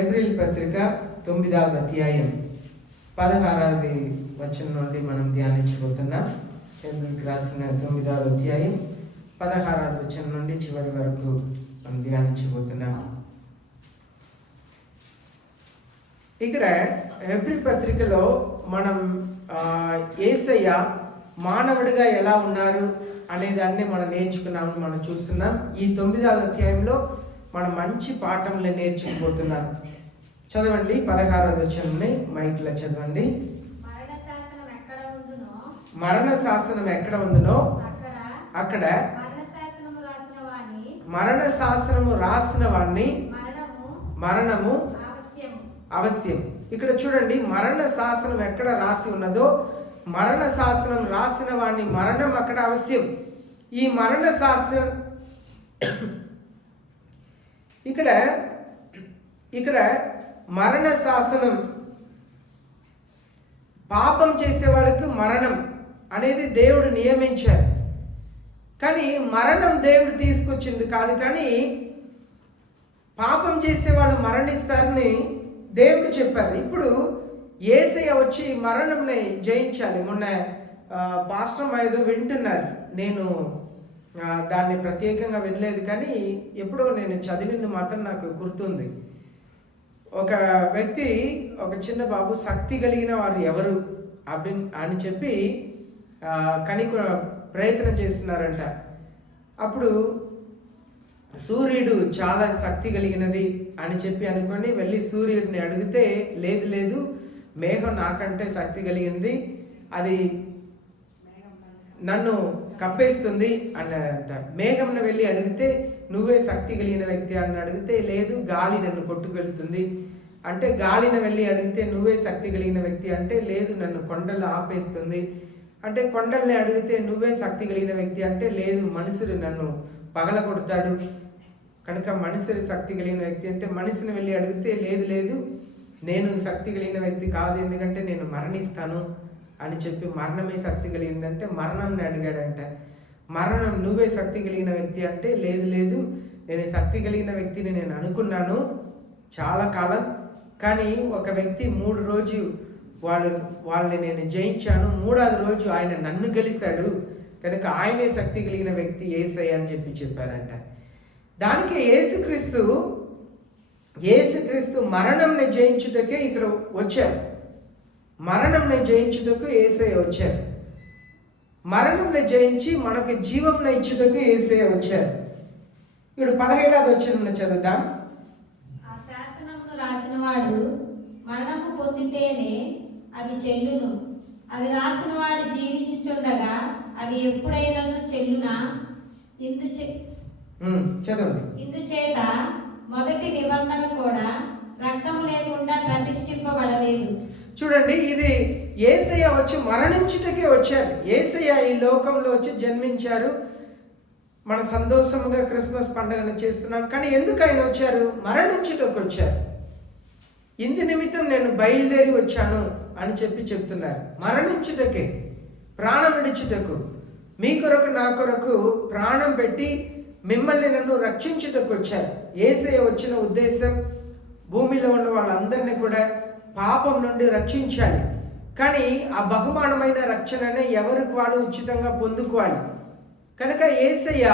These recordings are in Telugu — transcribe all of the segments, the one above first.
ఏప్రిల్ పత్రిక 9వ అధ్యాయం 16వ వచనం నుండి మనం ధ్యానించబోతున్నాం. ఏప్రిల్కి రాసిన 9వ అధ్యాయం 16వ వచనం నుండి చివరి వరకు మనం ధ్యానించబోతున్నాం. ఇక్కడ ఏప్రిల్ పత్రికలో మనం యేసయ్య మానవుడిగా ఎలా ఉన్నారు అనే దాన్ని మనం నేర్చుకున్నాము, మనం చూస్తున్నాం. ఈ 9వ అధ్యాయంలో మనం మంచి పాఠంలో నేర్చుకోబోతున్నాం. చదవండి 16వ వచనాన్ని మైక్లో చదవండి. మరణ శాసనం ఎక్కడ ఉందునో అక్కడ మరణ శాసనము రాసిన వాణ్ణి మరణము అవశ్యం. ఇక్కడ చూడండి, మరణ శాసనం ఎక్కడ రాసి ఉన్నదో మరణ శాసనం రాసిన వాణ్ణి మరణం అక్కడ అవశ్యం. ఈ మరణ శాసనం ఇక్కడ మరణ శాసనం, పాపం చేసే వాళ్ళకు మరణం అనేది దేవుడు నియమించారు. కానీ మరణం దేవుడు తీసుకొచ్చింది కాదు, కానీ పాపం చేసే వాళ్ళు మరణిస్తారని దేవుడు చెప్పారు. ఇప్పుడు యేసయ్య వచ్చి మరణంని జయించాలి. మొన్న పాస్టర్ ఏదో వింటున్నారు, నేను దాన్ని ప్రత్యేకంగా వినలేదు, కానీ ఎప్పుడో నేను చదివింది మాత్రం నాకు గుర్తుంది. ఒక వ్యక్తి, ఒక చిన్న బాబు, శక్తి కలిగిన వారు ఎవరు అని చెప్పి ప్రయత్నం చేస్తున్నారంట. అప్పుడు సూర్యుడు చాలా శక్తి కలిగినది అని చెప్పి అనుకొని వెళ్ళి సూర్యుడిని అడిగితే, లేదు మేఘం నాకంటే శక్తి కలిగింది, అది నన్ను కప్పేస్తుంది అన్నారంట. మేఘంను వెళ్ళి అడిగితే, నువ్వే శక్తి కలిగిన వ్యక్తి అని అడిగితే, లేదు గాలి నన్ను కొట్టుకెళ్తుంది అంటే, గాలిని వెళ్ళి అడిగితే, నువ్వే శక్తి కలిగిన వ్యక్తి అంటే, లేదు నన్ను కొండలు ఆపేస్తుంది అంటే, కొండల్ని అడిగితే, నువ్వే శక్తి కలిగిన వ్యక్తి అంటే, లేదు మనుషులు నన్ను పగలగొడతాడు కనుక మనుషులు శక్తి కలిగిన వ్యక్తి అంటే, మనిషిని వెళ్ళి అడిగితే, లేదు నేను శక్తి కలిగిన వ్యక్తి కాదు, ఎందుకంటే నేను మరణిస్తాను అని చెప్పి, మరణమే శక్తి కలిగిందంటే మరణంని అడిగాడంట. మరణం నువ్వే శక్తి కలిగిన వ్యక్తి అంటే, లేదు నేను శక్తి కలిగిన వ్యక్తిని నేను అనుకున్నాను చాలా కాలం, కానీ ఒక వ్యక్తి 3 రోజు వాళ్ళని నేను జయించాను, 3వ రోజు ఆయన నన్ను గెలిచాడు కనుక ఆయనే శక్తి కలిగిన వ్యక్తి యేసయ్య అని చెప్పారంట. దానికి యేసుక్రీస్తు మరణంని జయించుటకే ఇక్కడ వచ్చారు. మరణంని జయించుటకు యేసయ్య వచ్చారు. మరణంని జయించి మనకు జీవంని ఇచ్చుటకు యేసయ్య వచ్చారు. ఇప్పుడు 17వ వచనం చదువుదాం. ఆ శాసనమును రాసిన వాడు మరణము పొందితేనే అది చెల్లును, అది రాసిన వాడు జీవించుచుండగా అది ఎప్పుడైనాను చెల్లునా? ఇందుచేత మొదటి నిబంధన కూడా రక్తము లేకుండా ప్రతిష్ఠింపబడలేదు. చూడండి, ఇది యేసయ్య వచ్చి మరణించుటకే వచ్చారు. యేసయ్య ఈ లోకంలో వచ్చి జన్మించారు. మనం సంతోషంగా క్రిస్మస్ పండుగను చేస్తున్నాం, కానీ ఎందుకు ఆయన వచ్చారు? మరణించుటకు వచ్చారు. ఇందు నిమిత్తం నేను బయలుదేరి వచ్చాను అని చెప్తున్నారు. మరణించుటకే, ప్రాణం విడిచుటకు, మీ కొరకు నా కొరకు ప్రాణం పెట్టి మిమ్మల్ని నన్ను రక్షించుటకు వచ్చారు. యేసయ్య వచ్చిన ఉద్దేశం భూమిలో ఉన్న వాళ్ళందరినీ కూడా పాపం నుండి రక్షించాలి. కానీ ఆ బహుమానమైన రక్షణనే ఎవరికి వాళ్ళు ఉచితంగా పొందుకోవాలి. కనుక యేసయ్య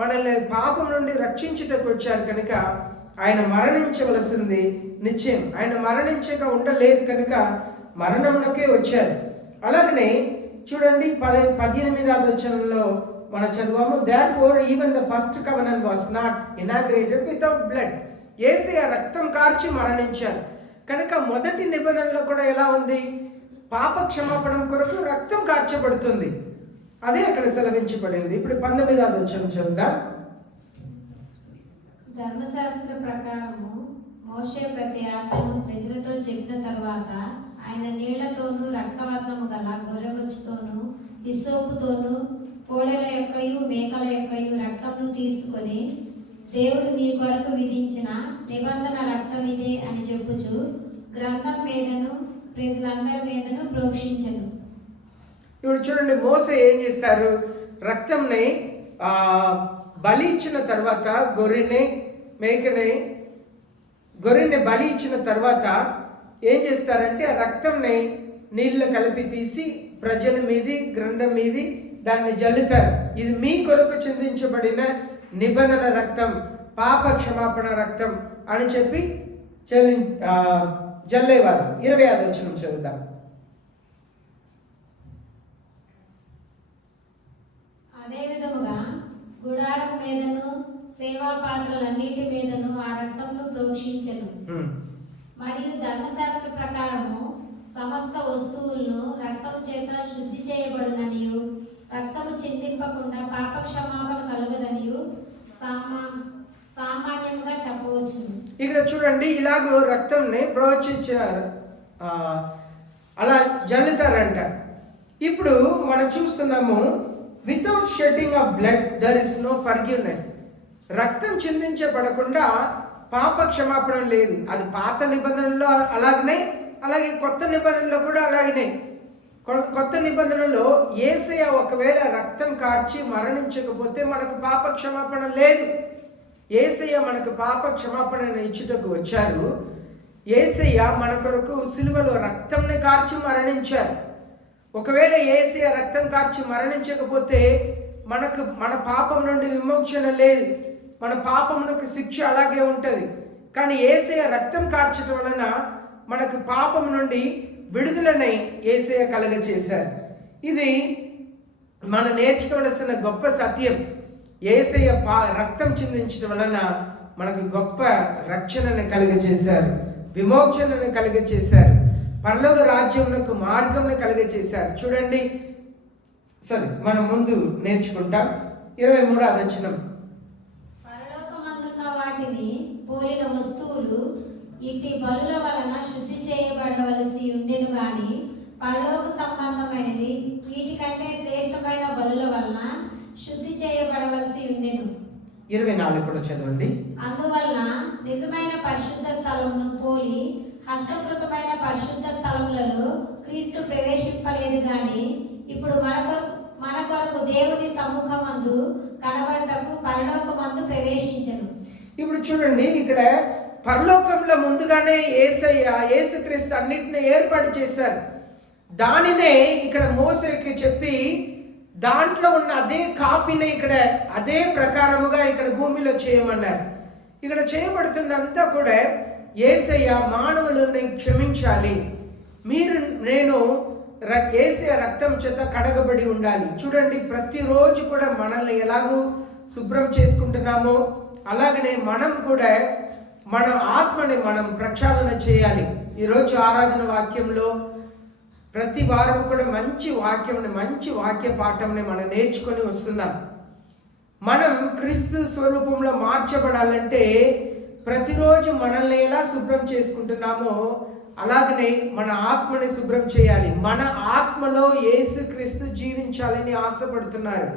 మనల్ని పాపం నుండి రక్షించుటకు వచ్చారు కనుక ఆయన మరణించవలసింది నిశ్చయం. ఆయన మరణించక ఉండలేదు కనుక మరణమునకే వచ్చారు. అలాగనే చూడండి 18వ వచనంలో మనం చదివాము, therefore even the first covenant was not inaugurated without blood. యేసయ్య రక్తం కార్చి మరణించారు కనుక మొదటి నిబంధనలో కూడా ఎలా ఉంది? పాప క్షమాపణ కొరకు రక్తం కార్చబడుతుంది. అదే అక్కడ సెలవించబడింది. ఇప్పుడు 19వ వచనం చదువుదాం. ధర్మశాస్త్ర ప్రకారము మోషే ప్రతి ఆజ్ఞను ప్రజలతో చెప్పిన తర్వాత ఆయన నీళ్లతోనూ రక్తవర్ణము గల గొర్రెబొచ్చుతోనూ హిస్సోపుతోనూ కోడెల యొక్కయు మేకల యొక్కయు రక్తమును తీసుకొని, దేవుడు మీ కొరకు విధించిన నిబంధన రక్తం ఇదే అని చెప్పుచు గ్రంథం మీదను ప్రజలందరి మీదను ప్రోక్షించను. ఇప్పుడు చూడండి, మోసే ఏం చేస్తారు? రక్తంని బలి ఇచ్చిన తర్వాత గొర్రెని మేకని గొర్రెని బలి ఇచ్చిన తర్వాత ఏం చేస్తారంటే ఆ రక్తంని నీళ్ళు కలిపి తీసి ప్రజల మీది గ్రంథం మీది దాన్ని జల్లుతారు. ఇది మీ కొరకు చిందించబడిన నిబంధన రక్తం, పాప క్షమాపణ రక్తం అని చెప్పి జల్లేవారు. 25వ వచనం చదువుతాం. అదే విధముగా గుడారం మీదను సేవా పాత్రలన్నిటి మీదను ఆ రక్తమును ప్రోక్షించెను. మరియు ధర్మశాస్త్ర ప్రకారము సమస్త వస్తువులను రక్తము చేత శుద్ధి చేయబడుననియు రక్తము చిందింపకుండా పాప క్షమాపణ కలుగదనియు సామాన్యంగా చెప్పవచ్చు. ఇక్కడ చూడండి, ఇలాగూ రక్తంని ప్రోక్షించారు, అలా జల్లుతారంట. ఇప్పుడు మనం చూస్తున్నాము, without shedding of blood there is no forgiveness. రక్తం చిందించబడకుండా పాప క్షమాపణ లేదు. అది పాత నిబంధనలో అలాగే కొత్త నిబంధనలో కూడా అలాగనే. కొత్త నిబంధనలో యేసయ్య ఒకవేళ రక్తం కార్చి మరణించకపోతే మనకు పాప క్షమాపణ లేదు. యేసయ్య మనకు పాప క్షమాపణను ఇచ్చుటకు వచ్చారు. యేసయ్య మన కొరకు సిలువలో రక్తంని కార్చి మరణించారు. ఒకవేళ యేసయ్య రక్తం కార్చి మరణించకపోతే మన పాపం నుండి విమోచన లేదు, మన పాపమునకు శిక్ష అలాగే ఉంటుంది. కానీ యేసయ్య రక్తం కార్చడం వలన మనకు పాపం నుండి విడుదలని యేసయ్య కలుగజేశారు. ఇది మనం నేర్చుకోవలసిన గొప్ప సత్యం. యేసయ్య రక్తం చిందించడం వలన మనకు గొప్ప రక్షణని కలుగజేశారు, విమోచనని కలుగజేశారు, పరలోక రాజ్యమునకు మార్గంని కలుగజేశారు. చూడండి, సరే మనం ముందు నేర్చుకుంటాం. 23వ వచనం. పరలోకమందున్న వాటిని పోలిన వస్తువులు ఇట్టి బలుల వలన శుద్ధి చేయబడవలసి ఉండెను గాని పరలోక సంబంధమైనది వీటికంటే శ్రేష్టమైన బలుల వలన శుద్ధి చేయబడవలసి ఉండెను. 24 కూడా చదవండి. అందువలన నిజమైన పరిశుద్ధ స్థలమును పోలి హస్తకృతమైన పరిశుద్ధ స్థలములలో క్రీస్తు ప్రవేశింపలేదు గాని ఇప్పుడు మన కొరకు దేవుని సముఖమందు కనబడటకు పరలోకమందు ప్రవేశించెను. ఇప్పుడు చూడండి, ఇక్కడ పరలోకంలో ముందుగానే యేసుక్రీస్తు అన్నిటిని ఏర్పాటు చేశారు. దానినే ఇక్కడ మోసేకి చెప్పి దాంట్లో ఉన్న అదే కాపీని ఇక్కడ అదే ప్రకారముగా ఇక్కడ భూమిలో చేయమన్నారు. ఇక్కడ చేయబడుతుందంతా కూడా యేసయ్య మానవులని క్షమించాలి, నేను యేసయ్య రక్తం చేత కడగబడి ఉండాలి. చూడండి, ప్రతిరోజు కూడా మనల్ని ఎలాగూ శుభ్రం చేసుకుంటున్నామో అలాగనే మనం కూడా మన ఆత్మని మనం ప్రక్షాళన చేయాలి. ఈరోజు ఆరాధన వాక్యంలో ప్రతి వారం కూడా మంచి వాక్య పాఠంని మనం నేర్చుకొని వస్తున్నాం. మనం క్రీస్తు స్వరూపంలో మార్చబడాలంటే ప్రతిరోజు మనల్ని ఎలా శుభ్రం చేసుకుంటున్నామో అలాగనే మన ఆత్మని శుభ్రం చేయాలి. మన ఆత్మలో యేసుక్రీస్తు జీవించాలని ఆశపడుతున్నారు.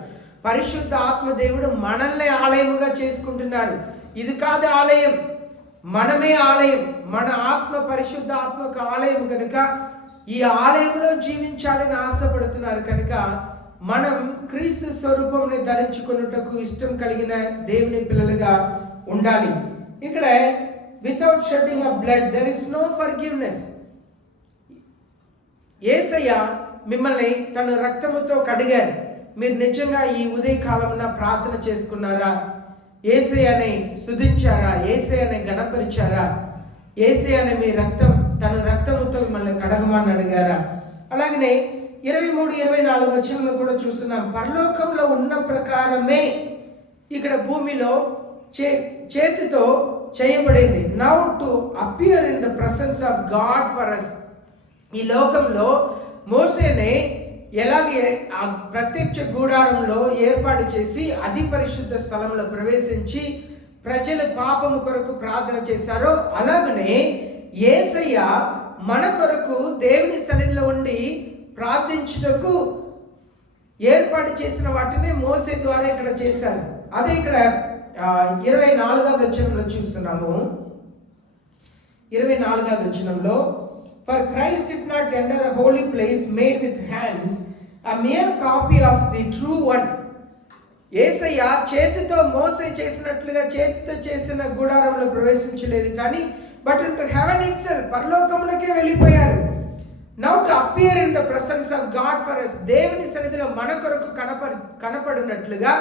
పరిశుద్ధ ఆత్మ దేవుడు మనల్ని ఆలయముగా చేసుకుంటున్నారు. ఇది కాదు ఆలయం, మనమే ఆలయం. మన ఆత్మ పరిశుద్ధ ఆత్మకు ఆలయం కనుక ఈ ఆలయంలో జీవించాలని ఆశపడుతున్నారు. కనుక మనం క్రీస్తు స్వరూపంని ధరించుకొనుటకు ఇష్టం కలిగిన దేవుని పిల్లలుగా ఉండాలి. ఇక్కడ without shedding of blood there is no forgiveness. Yesayya మిమ్మల్ని తన రక్తముతో కడిగారు. మీరు నిజంగా ఈ ఉదయ కాలంలో ప్రార్థన చేసుకున్నారా? యేసయ్యని స్తుతించారా? యేసయ్యని గణపరిచారా? యేసయ్యని మీ తన రక్తముతో మిమ్మల్ని కడగమని అడిగారా? అలాగనే 23-24 వచనంలో కూడా చూస్తున్నాం. పరలోకంలో ఉన్న ప్రకారమే ఇక్కడ భూమిలో చేతితో చేయబడింది. Now to appear in the presence of God for us. ఈ లోకంలో మోసేనే ఎలాగే ఆ ప్రత్యక్ష గూడారంలో ఏర్పాటు చేసి అతి పరిశుద్ధ స్థలంలో ప్రవేశించి ప్రజల పాపము కొరకు ప్రార్థన చేశారో అలాగనే యేసయ్య మన కొరకు దేవుని సన్నిధిలో ఉండి ప్రార్థించుటకు ఏర్పాటు చేసిన వాటిని మోసే ద్వారా ఇక్కడ చేశారు. అదే ఇక్కడ 24వ వచనంలో చూస్తున్నాము. 24వ వచనంలో, For Christ did not enter a holy place made with hands, a mere copy of the true one. యేసయ్య మోసే చేసినట్లుగా చేతితో చేసిన గుడారంలో ప్రవేశించలేదు, కానీ but into heaven itself, పరలోకములకే వెళ్ళిపోయారు. Now to appear in the presence of God for us, దేవుని సన్నిధిలో మన కొరకు కనపడినట్లుగా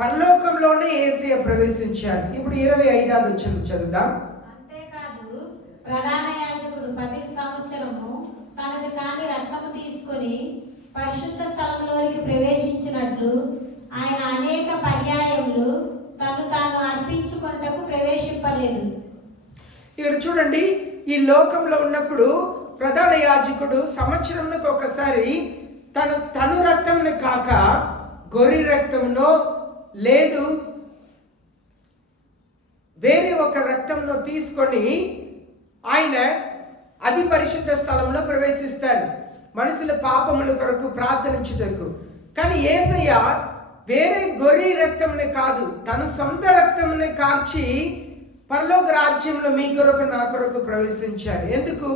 పరలోకంలోనే యేసయ్య ప్రవేశించాడు. ఇప్పుడు 25వ వచనం చదువుదాం. అంతేకాదు ప్రధాన యాజకుడు ప్రతి సంవత్సరము తనది కాని రక్తము తీసుకొని పరిశుద్ధ స్థలంలోనికి ప్రవేశించినట్లు ఆయన అనేక పర్యాయములు తను తాను అర్పించుకొనుటకు ప్రవేశింపలేదు. ఇక్కడ చూడండి, ఈ లోకంలో ఉన్నప్పుడు ప్రధాన యాజకుడు సంవత్సరంలో ఒకసారి తను రక్తంని కాక గొర్రె రక్తంలో లేదు వేరే ఒక రక్తంలో తీసుకొని ఆయన అతి పరిశుద్ధ స్థలంలో ప్రవేశిస్తారు మనుషుల పాపముల కొరకు ప్రార్థించుటకు. కానీ యేసయ్య వేరే గొర్రె రక్తంనే కాదు, తన సొంత రక్తంనే కార్చి పరలోక రాజ్యంలో మీ కొరకు నా కొరకు ప్రవేశించారు. ఎందుకు?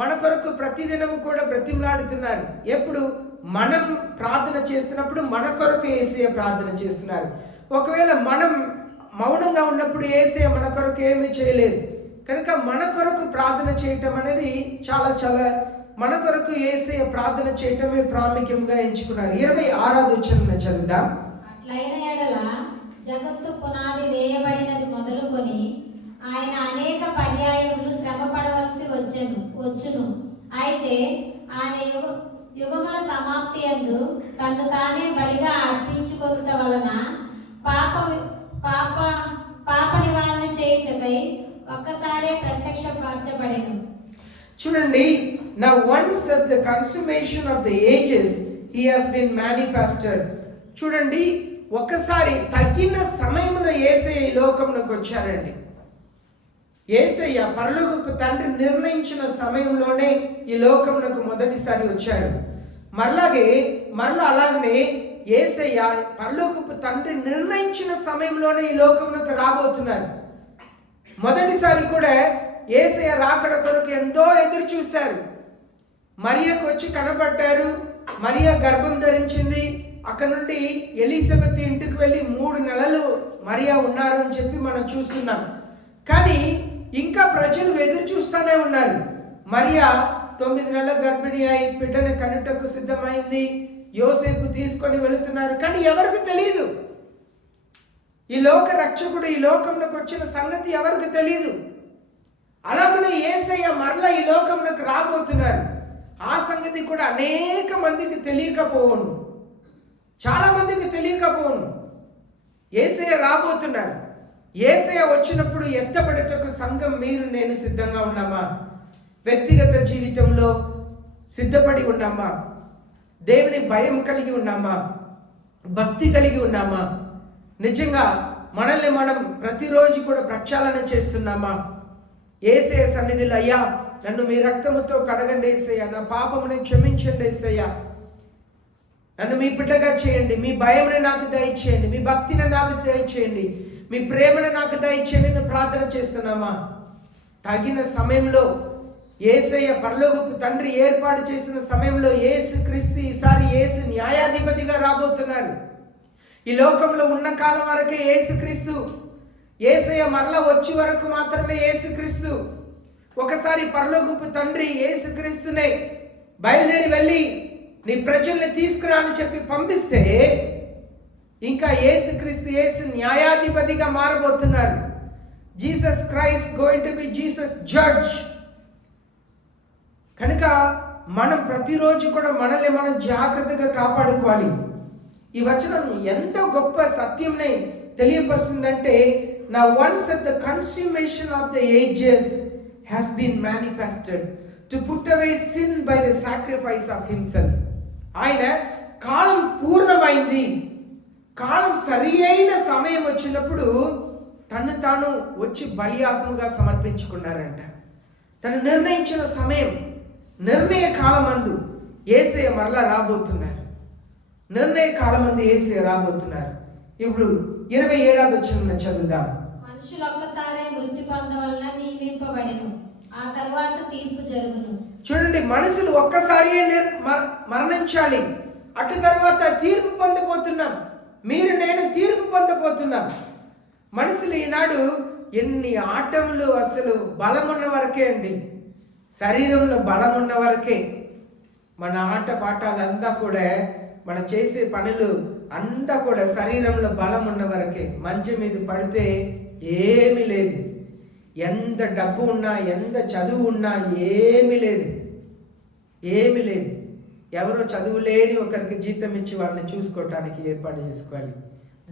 మన కొరకు ప్రతిదినం కూడా బ్రతిమలాడుతున్నారు. ఎప్పుడు? మనం ప్రార్థన చేస్తున్నప్పుడు మన కొరకు యేసయ్య ప్రార్థన చేస్తున్నారు. ఒకవేళ మనం మౌనంగా ఉన్నప్పుడు యేసయ్య మన కొరకు ఏమీ చేయలేదు. కనుక మన కొరకు ప్రార్థన చేయటం అనేది చాలా మన కొరకు యేసయ్య ప్రార్థన చేయటమే ప్రాముఖ్యంగా ఎంచుకున్నారు. 26వ వచనం చదువుదాం. అట్లైన ఎడల జగత్తు పునాది వేయబడినది మొదలుకొని ఆయన అనేక పర్యాయములు శ్రమ పడవలసి వచ్చును. అయితే ఆయన యుగముల సమాప్తి యందు తన్ను తానే బలిగా అర్పించుకొనుట వలన పాప నివారణ చేయుటకై ఒక్కసారే ప్రత్యక్షపరచబడెను. చూడండి, now once at the consummation of the ages he has been manifested. చూడండి, ఒకసారి తగిన సమయంలో యేసయ్య ఈ లోకంలోకి వచ్చారండి. యేసయ్య పరలోకపు తండ్రి నిర్ణయించిన సమయంలోనే ఈ లోకంలోకి మొదటిసారి వచ్చారు. మరలా అలాగనే యేసయ్య పరలోకపు తండ్రి నిర్ణయించిన సమయంలోనే ఈ లోకంలోకి రాబోతున్నారు. మొదటిసారి కూడా యేసయ్య రాకడ కొరకు ఎంతో ఎదురు చూశారు. మరియకు వచ్చి కనబడ్డారు. మరియా గర్భం ధరించింది. అక్కడ నుండి ఎలిజబెత్ ఇంటికి వెళ్ళి 3 నెలలు మరియా ఉన్నారు అని చెప్పి మనం చూస్తున్నాం. కానీ ఇంకా ప్రజలు ఎదురు చూస్తూనే ఉన్నారు. మరియా 9 నెలల గర్భిణి అయి బిడ్డను కనుటకు సిద్ధమైంది. యోసేపు తీసుకొని వెళుతున్నారు. కానీ ఎవరికి తెలియదు, ఈ లోక రక్షకుడు ఈ లోకంలోకి వచ్చిన సంగతి ఎవరికి తెలియదు. అలాగనే యేసయ్య మరలా ఈ లోకంలోకి రాబోతున్నారు. ఆ సంగతి కూడా అనేక మందికి తెలియకపోవును, చాలా మందికి తెలియకపోవును. యేసయ్య రాబోతున్నారు. యేసయ్య వచ్చినప్పుడు ఎత్తబడేటకు సంఘం మీరు నేను సిద్ధంగా ఉన్నామా? వ్యక్తిగత జీవితంలో సిద్ధపడి ఉన్నామా? దేవుని భయం కలిగి ఉన్నామా? భక్తి కలిగి ఉన్నామా? నిజంగా మనల్ని మనం ప్రతిరోజు కూడా ప్రక్షాళన చేస్తున్నామా? యేసయ్య సన్నిధిలో, అయ్యా నన్ను మీ రక్తముతో కడగండి యేసయ్య, నా పాపముని క్షమించండి యేసయ్య, నన్ను మీ బిడ్డగా చేయండి, మీ భయముని నాకు దయచేయండి, మీ భక్తిని నాకు దయచేయండి, మీ ప్రేమను నాకు దయచేయండి నేను ప్రార్థన చేస్తున్నామా? తగిన సమయంలో యేసయ్య పరలోకపు తండ్రి ఏర్పాటు చేసిన సమయంలో యేసు క్రీస్తు ఈసారి యేసు న్యాయాధిపతిగా రాబోతున్నారు. ఈ లోకంలో ఉన్న కాలం వరకే యేసు క్రీస్తు. యేసయ్య మరలా వచ్చే వరకు మాత్రమే యేసు క్రీస్తు. ఒకసారి పరలోకపు తండ్రి యేసు క్రీస్తునే బయలుదేరి వెళ్ళి నీ ప్రజల్ని తీసుకురా అని చెప్పి పంపిస్తే ఇంకా యేసు క్రీస్తు యేసు న్యాయాధిపతిగా మారబోతున్నారు. Jesus Christ going to be Jesus judge. కనుక మనం ప్రతిరోజు కూడా మనల్ని మనం జాగ్రత్తగా కాపాడుకోవాలి. ఈ వచనం ఎంత గొప్ప సత్యంని తెలియపరుస్తుందంటే, నా once at the consummation of the ages has been manifested to put away sin by the sacrifice of himself. ఆయన కాలం పూర్ణమైంది, కాలం సరి అయిన సమయం వచ్చినప్పుడు తను తాను వచ్చి బలియాగముగా సమర్పించుకున్నారంట. తను నిర్ణయించిన సమయం, నిర్ణయ కాలమందు యేసయ్య మరలా రాబోతున్నారు. నిర్ణయ కాలమందు యేసయ్య రాబోతున్నారు. ఇప్పుడు 27వ వచనం చదువుదాం. మనుషులు ఒక్కసారే మృతి పొందవలన నియమింపబడెను, ఆ తరువాత తీర్పు జరుగును. చూడండి, మనుషులు ఒక్కసారి మరణించాలి, అటు తర్వాత తీర్పు పొందబోతున్నాం. మీరు నేను తీర్పు పొందబోతున్నాం. మనుషులు ఈనాడు ఎన్ని ఆటములు అసలు బలం ఉన్న వరకే అండి, శరీరంలో బలం ఉన్న వరకే. మన ఆట పాఠాలంతా కూడా, మన చేసే పనులు అంతా కూడా శరీరంలో బలం ఉన్న వరకే. మంచం మీద పడితే ఏమీ లేదు, ఎంత డబ్బు ఉన్నా, ఎంత చదువు ఉన్నా ఏమీ లేదు, ఏమీ లేదు. ఎవరో చదువు లేని ఒకరికి జీతం ఇచ్చి వాళ్ళని చూసుకోవటానికి ఏర్పాటు చేసుకోవాలి.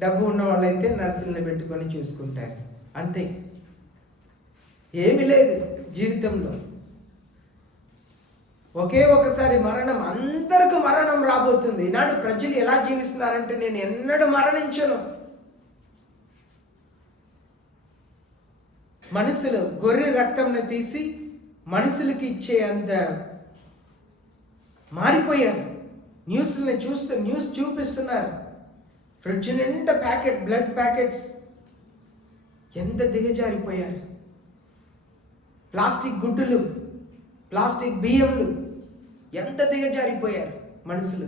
డబ్బు ఉన్న వాళ్ళైతే నర్సుల్ని పెట్టుకొని చూసుకుంటారు, అంతే. ఏమీ లేదు జీవితంలో. ఒకే ఒకసారి మరణం, అందరికీ మరణం రాబోతుంది. ఈనాడు ప్రజలు ఎలా జీవిస్తున్నారంటే, నేను ఎన్నడూ మరణించను. మనుషులు గొర్రె రక్తంను తీసి మనుషులకి ఇచ్చే అంత మారిపోయారు. న్యూస్ని న్యూస్ చూపిస్తున్నారు, ఫ్రిడ్జ్ నిండా బ్లడ్ ప్యాకెట్స్, ఎంత దిగజారిపోయారు. ప్లాస్టిక్ గుడ్డులు, ప్లాస్టిక్ బియ్యంలు, ఎంత దిగజారిపోయారు మనుషులు.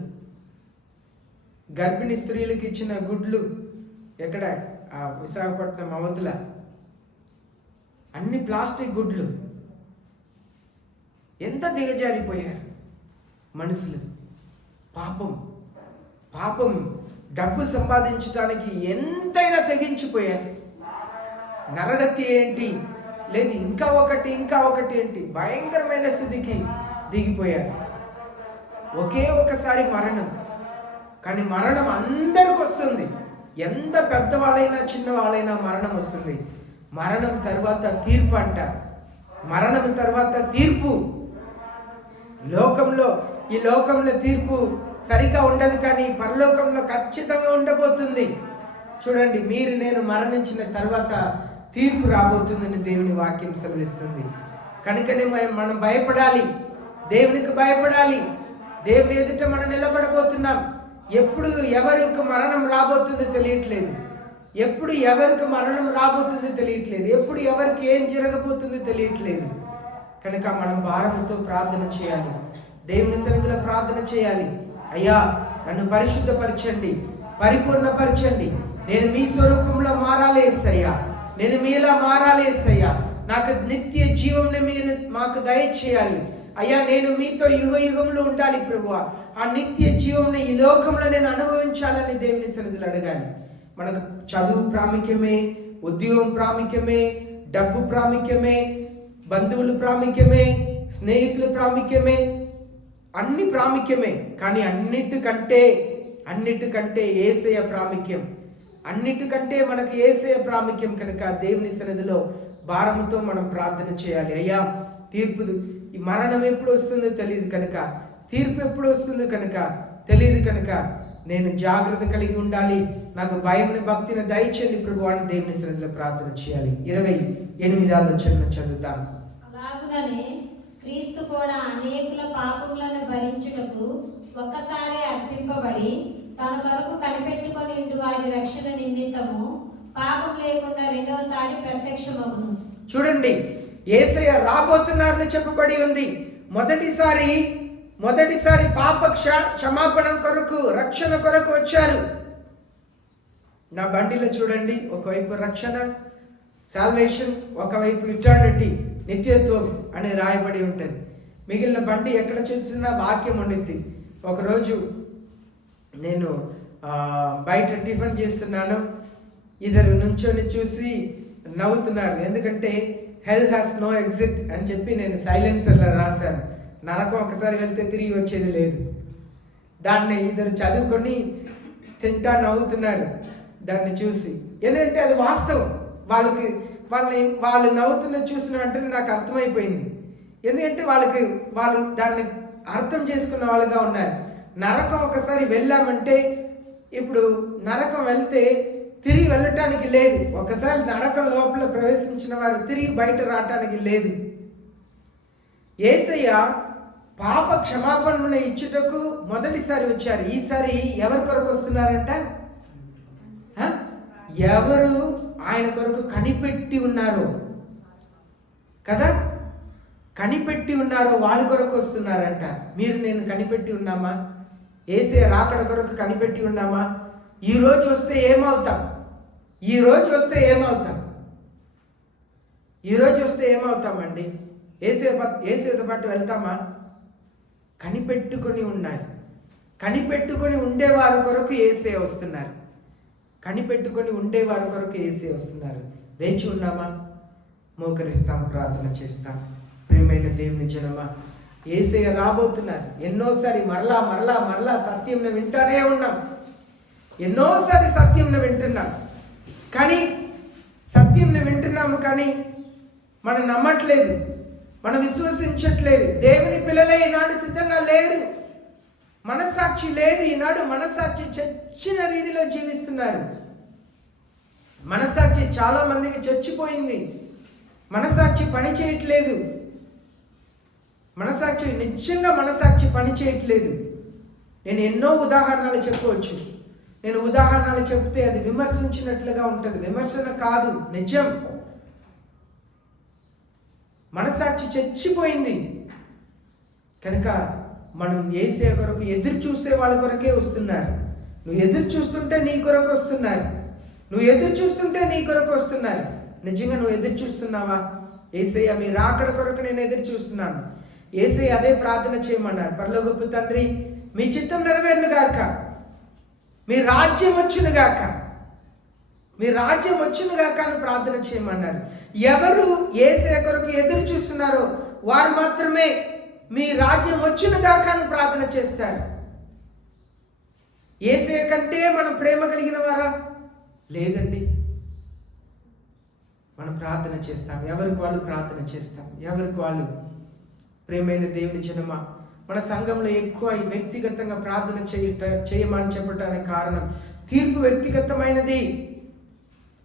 గర్భిణీ స్త్రీలకు ఇచ్చిన గుడ్లు ఎక్కడ, ఆ విశాఖపట్నం అవతల అన్ని ప్లాస్టిక్ గుడ్లు, ఎంత దిగజారిపోయారు మనుషులు. పాపం డబ్బు సంపాదించడానికి ఎంతైనా తెగించిపోయారు. నరగతి ఏంటి లేదు, ఇంకా ఒకటి ఏంటి, భయంకరమైన స్థితికి దిగిపోయారు. ఒకే ఒకసారి మరణం, కానీ మరణం అందరికి వస్తుంది. ఎంత పెద్దవాళ్ళైనా చిన్నవాళ్ళైనా మరణం వస్తుంది. మరణం తర్వాత తీర్పు అంట. మరణం తర్వాత తీర్పు. ఈ లోకంలో తీర్పు సరిగా ఉండదు, కానీ పరలోకంలో ఖచ్చితంగా ఉండబోతుంది. చూడండి, మీరు నేను మరణించిన తర్వాత తీర్పు రాబోతుందని దేవుని వాక్యం సెలవిస్తుంది. కనుకనే మనం భయపడాలి, దేవునికి భయపడాలి. దేవుని ఎదుట మనం నిలబడబోతున్నాం. ఎప్పుడు ఎవరికి మరణం రాబోతుందో తెలియట్లేదు, ఎప్పుడు ఎవరికి మరణం రాబోతుందో తెలియట్లేదు, ఎప్పుడు ఎవరికి ఏం జరగబోతుందో తెలియట్లేదు. కనుక మనం భారంతో ప్రార్థన చేయాలి, దేవుని సన్నిధిలో ప్రార్థన చేయాలి. అయ్యా, నన్ను పరిశుద్ధపరచండి, పరిపూర్ణపరచండి. నేను మీ స్వరూపంలో మారాలి యేసయ్యా, నేను మీలా మారాలి యేసయ్యా. నాకు నిత్య జీవంని మీరు మాకు దయచేయాలి అయ్యా. నేను మీతో యుగ యుగంలో ఉండాలి ప్రభువా. ఆ నిత్య జీవంని ఈ లోకంలో నేను అనుభవించాలని దేవుని సన్నిధిలో అడగాలి. మనకు చదువు ప్రాముఖ్యమే, ఉద్యోగం ప్రాముఖ్యమే, డబ్బు ప్రాముఖ్యమే, బంధువులు ప్రాముఖ్యమే, స్నేహితులు ప్రాముఖ్యమే, అన్ని ప్రాముఖ్యమే. కానీ అన్నిటికంటే యేసయ్య ప్రాముఖ్యం. అన్నిటికంటే మనకు యేసయ్య ప్రాముఖ్యం. కనుక దేవుని సన్నిధిలో భారముతో మనం ప్రార్థన చేయాలి. అయ్యా, తీర్పు, ఈ మరణం ఎప్పుడు వస్తుందో తెలియదు కనుక, తీర్పు ఎప్పుడు వస్తుందో కనుక తెలియదు కనుక నేను జాగ్రత్త కలిగి ఉండాలి. నాకు భయంని భక్తిని దయచేయండి ప్రభు అని దేవుని సన్నిధిలో ప్రార్థన చేయాలి. 28వ వచనం చదువుతాం. అలాగుననే క్రీస్తు కూడా అనేకుల పాపములను భరించుటకు ఒక్కసారి అర్పింపబడి తన కొరకు కనిపెట్టుకొని వారి రక్షణ నిమిత్తము పాపం లేకుండా రెండవసారి ప్రత్యక్షమగును. చూడండి, యేసయ్య రాబోతున్నారని చెప్పబడి ఉంది. మొదటిసారి పాప క్షమాపణ కొరకు, రక్షణ కొరకు వచ్చారు. నా బండిలో చూడండి, ఒకవైపు రక్షణ సాల్వేషన్, ఒకవైపు ఇటర్నిటీ నిత్యత్వం అని రాయబడి ఉంటుంది. మిగిలిన బండి ఎక్కడ చూసినా వాక్యం ఉండిద్ది. ఒకరోజు నేను బయట టిఫిన్ చేస్తున్నాను, ఇద్దరు నుంచొని చూసి నవ్వుతున్నారు. ఎందుకంటే హెల్ హ్యాస్ నో ఎగ్జిట్ అని చెప్పి నేను సైలెన్సర్లో రాశాను. నరకం ఒకసారి వెళ్తే తిరిగి వచ్చేది లేదు. దాన్ని ఇద్దరు చదువుకొని తింటా నవ్వుతున్నారు దాన్ని చూసి. ఎందుకంటే అది వాస్తవం. వాళ్ళు నవ్వుతున్న చూసిన వెంటనే నాకు అర్థమైపోయింది. ఎందుకంటే వాళ్ళు దాన్ని అర్థం చేసుకున్న వాళ్ళుగా ఉన్నారు. నరకం ఒకసారి వెళ్ళామంటే, ఇప్పుడు నరకం వెళ్తే తిరిగి వెళ్ళటానికి లేదు. ఒకసారి నరకం లోపల ప్రవేశించిన వారు తిరిగి బయట రావటానికి లేదు. యేసయ్య పాప క్షమాపణను ఇచ్చుటకు మొదటిసారి వచ్చారు. ఈసారి ఎవరి కొరకు వస్తున్నారంట? ఎవరు ఆయన కొరకు కనిపెట్టి ఉన్నారో కదా, కనిపెట్టి ఉన్నారో వాళ్ళ కొరకు వస్తున్నారంట. మీరు నేను కనిపెట్టి ఉన్నామా? యేసయ్య రాకడ కొరకు కనిపెట్టి ఉన్నామా? ఈ రోజు వస్తే ఏమవుతాం? ఈరోజు వస్తే ఏమవుతామండి? ఏసేతో పాటు వెళ్తామా? కనిపెట్టుకొని ఉన్నారు. కనిపెట్టుకొని ఉండేవారి కొరకు యేసే వస్తున్నారు. కనిపెట్టుకొని ఉండేవారి కొరకు యేసే వస్తున్నారు. వేచి ఉన్నామా? మోకరిస్తాం, ప్రార్థన చేస్తాం. ప్రియమైన దేవుని జనమా, యేసయ్య రాబోతున్నారు. ఎన్నోసారి మరలా సత్యంను వింటానే ఉన్నాం. ఎన్నోసారి సత్యంను వింటున్నాం. కానీ సత్యంను వింటున్నాము, కానీ మనం నమ్మట్లేదు, మనం విశ్వసించట్లేదు. దేవుని పిల్లలే ఈనాడు సిద్ధంగా లేరు. మనస్సాక్షి లేదు. ఈనాడు మనస్సాక్షి చచ్చిన రీతిలో జీవిస్తున్నారు. మనస్సాక్షి చాలా మందికి చచ్చిపోయింది. మనస్సాక్షి పని చేయట్లేదు. నిజంగా మనస్సాక్షి పని చేయట్లేదు. నేను ఎన్నో ఉదాహరణలు చెప్పవచ్చు. నేను ఉదాహరణలు చెప్తే అది విమర్శించినట్లుగా ఉంటుంది. విమర్శన కాదు, నిజం. మనస్సాక్షి చచ్చిపోయింది కనుక మనం యేసయ్య కొరకు ఎదురు చూసే వాళ్ళ కొరకే వస్తున్నారు. నువ్వు ఎదురు చూస్తుంటే నీ కొరకు వస్తున్నారు. నిజంగా నువ్వు ఎదురు చూస్తున్నావా? యేసయ్య మీ రాకడ కొరకు నేను ఎదురు చూస్తున్నాను. యేసయ్య అదే ప్రార్థన చేయమన్నారు. పరలోకపు తండ్రి, మీ చిత్తం నెరవేరును గాక, మీ రాజ్యం వచ్చును గాక అని ప్రార్థన చేయమన్నారు. ఎవరు యేసయ్య కొరకు ఎదురు చూస్తున్నారో వారు మాత్రమే మీ రాజ్యం వచ్చును గాక అని ప్రార్థన చేస్తారు. యేసయ్య కంటే మనం ప్రేమ కలిగిన వారా? లేదండి. మనం ప్రార్థన చేస్తాం, ఎవరికి వాళ్ళు ప్రార్థన చేస్తాం, ఎవరికి వాళ్ళు. ప్రేమైన దేవుని జనమా, మన సంఘంలో ఎక్కువ వ్యక్తిగతంగా ప్రార్థన చేయమని చెప్పడానికి కారణం, తీర్పు వ్యక్తిగతమైనది.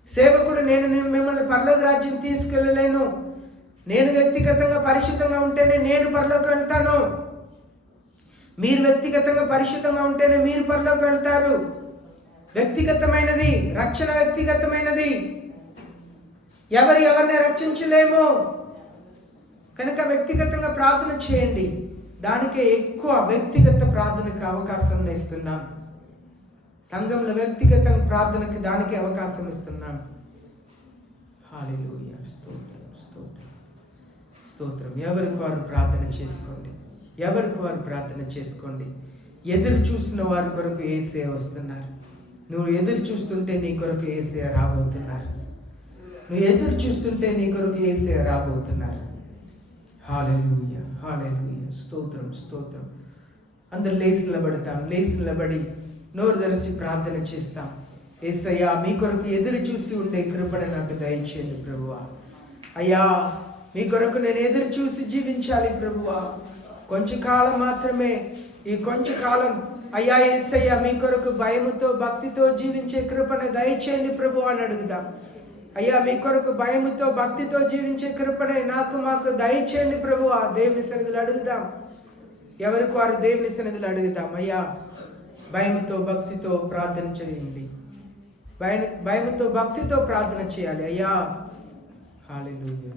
సేవకుడు నేను మిమ్మల్ని పరలోక రాజ్యం తీసుకెళ్ళలేను, నేను వ్యక్తిగతంగా పరిశుద్ధంగా ఉంటేనే నేను పరలోకి వెళ్తాను, మీరు వ్యక్తిగతంగా పరిశుద్ధంగా ఉంటేనే మీరు పరలోకి వెళ్తారు. వ్యక్తిగతమైనది, రక్షణ వ్యక్తిగతమైనది. ఎవరిని రక్షించలేము కనుక వ్యక్తిగతంగా ప్రార్థన చేయండి. దానికే ఎక్కువ వ్యక్తిగత ప్రార్థనకు అవకాశం ఇస్తున్నాం. సంఘంలో వ్యక్తిగత ప్రార్థనకి దానికి అవకాశం ఇస్తున్నాం. హల్లెలూయా, స్తోత్రం స్తోత్రం స్తోత్రం. ఎవరికి వారు ప్రార్థన చేసుకోండి. ఎదురు చూసిన వారి కొరకు యేసయ్య వస్తున్నారు. నువ్వు ఎదురు చూస్తుంటే నీ కొరకు యేసయ్య రాబోతున్నారు. హల్లెలూయా హల్లెలూయా, స్తోత్రం స్తోత్రం. అందరు లేచి నిలబడి నోరు తెరచి ప్రార్థన చేస్తాం. యేసయ్యా, మీ కొరకు ఎదురు చూసి ఉండే కృపను నాకు దయచేయండి ప్రభువా. అయ్యా, మీ కొరకు నేను ఎదురు చూసి జీవించాలి ప్రభువా. కొంచెం కాలం మాత్రమే, ఈ కొంచెం కాలం అయ్యా యేసయ్య, మీ కొరకు భయముతో భక్తితో జీవించే కృపను దయచేయండి ప్రభువా అని అడుగుదాం. అయ్యా, మీ కొరకు భయముతో భక్తితో జీవించే కృపనే మాకు దయచేయండి ప్రభువా. దేవుని సన్నిధిలో అడుగుదాం. ఎవరికి వారు దేవుని సన్నిధిలో అడుగుదాం. అయ్యా, భయముతో భక్తితో ప్రార్థన చేయండి. భయముతో భక్తితో ప్రార్థన చేయాలి. అయ్యా, హల్లెలూయా.